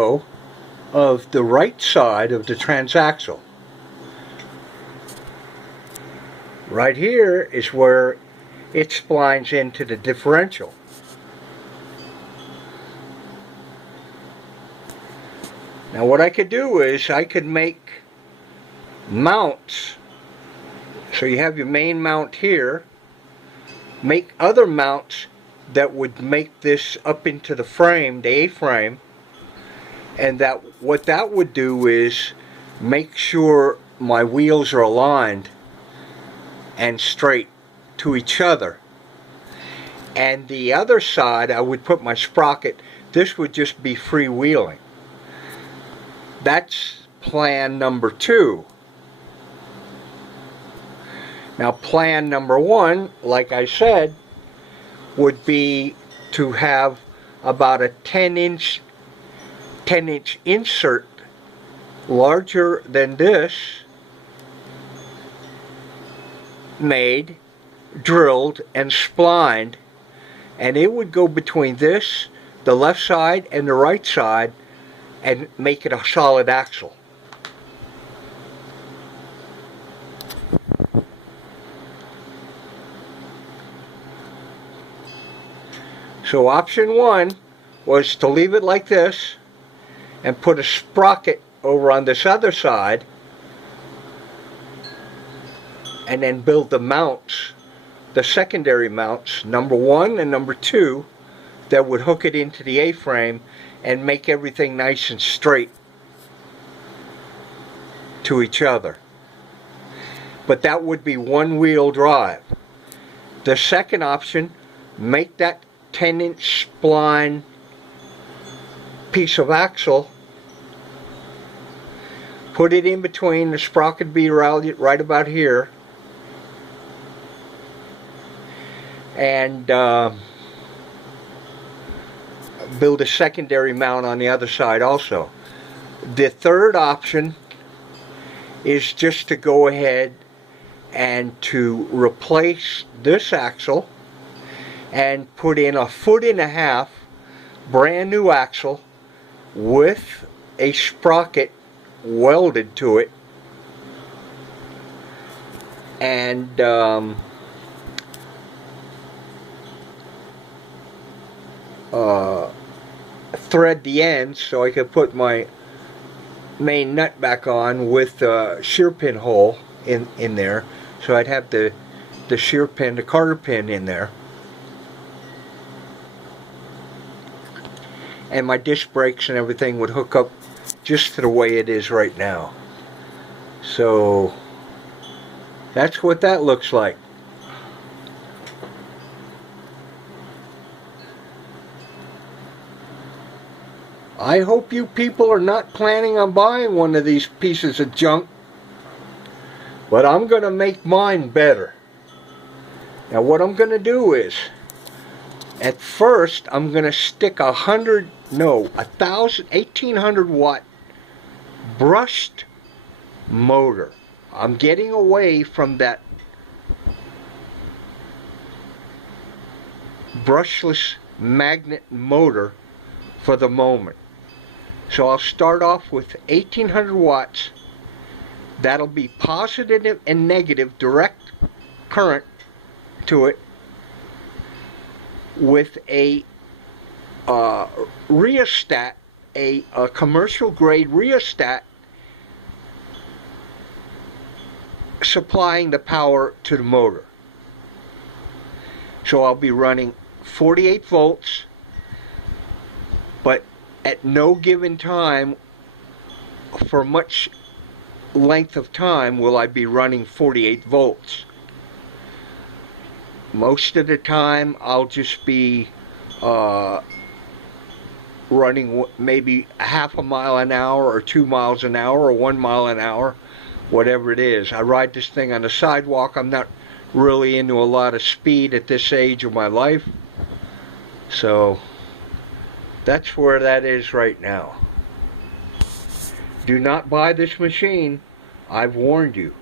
of the right side of the transaxle. Right here is where it splines into the differential. Now what I could do is I could make mounts. So you have your main mount here, make other mounts that would make this up into the frame, the A-frame, and that what that would do is make sure my wheels are aligned and straight to each other. And the other side I would put my sprocket. This would just be freewheeling. That's plan number 2. Now plan number 1, like I said, would be to have about a 10-inch insert larger than this made, drilled and splined, and it would go between this, the left side and the right side, and make it a solid axle. So option 1 was to leave it like this and put a sprocket over on this other side and then build the mounts, the secondary mounts, number 1 and number 2, that would hook it into the A-frame and make everything nice and straight to each other. But that would be one-wheel drive. The second option, make that 10-inch spline piece of axle, put it in between, the sprocket be right about here, and build a secondary mount on the other side also. The third option is just to go ahead and to replace this axle and put in 1.5 feet brand new axle with a sprocket welded to it, and thread the ends so I could put my main nut back on with a shear pin hole in there, so I'd have the shear pin, the carter pin in there, and my disc brakes and everything would hook up just to the way it is right now. So that's what that looks like. I hope you people are not planning on buying one of these pieces of junk, but I'm going to make mine better. Now what I'm going to do is, at first I'm going to stick 1800 watt brushed motor. I'm getting away from that brushless magnet motor for the moment. So I'll start off with 1800 watts. That'll be positive and negative direct current to it, with a rheostat, a commercial grade rheostat supplying the power to the motor. So I'll be running 48 volts, but at no given time for much length of time will I be running 48 volts. Most of the time I'll just be running maybe 0.5 miles an hour or 2 miles an hour or 1 mile an hour, whatever it is. I ride this thing on the sidewalk. I'm not really into a lot of speed at this age of my life, so that's where that is right now. Do not buy this machine. I've warned you.